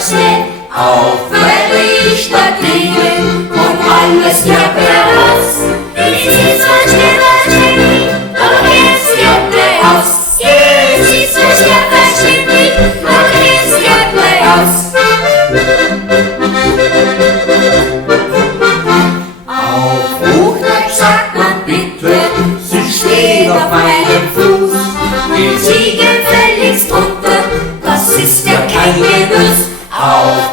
schnell, auf werde ich da kriegen und alles klappt heraus. Es ist so schwer, aber jetzt klappt aus. Es ist so schwer, aber jetzt klappt aus. Auf Hochdeutsch sagt man bitte, sie steht auf einem Fuß. Den Ziegen gefälligst runter, das ist ja kein Genuss. Auf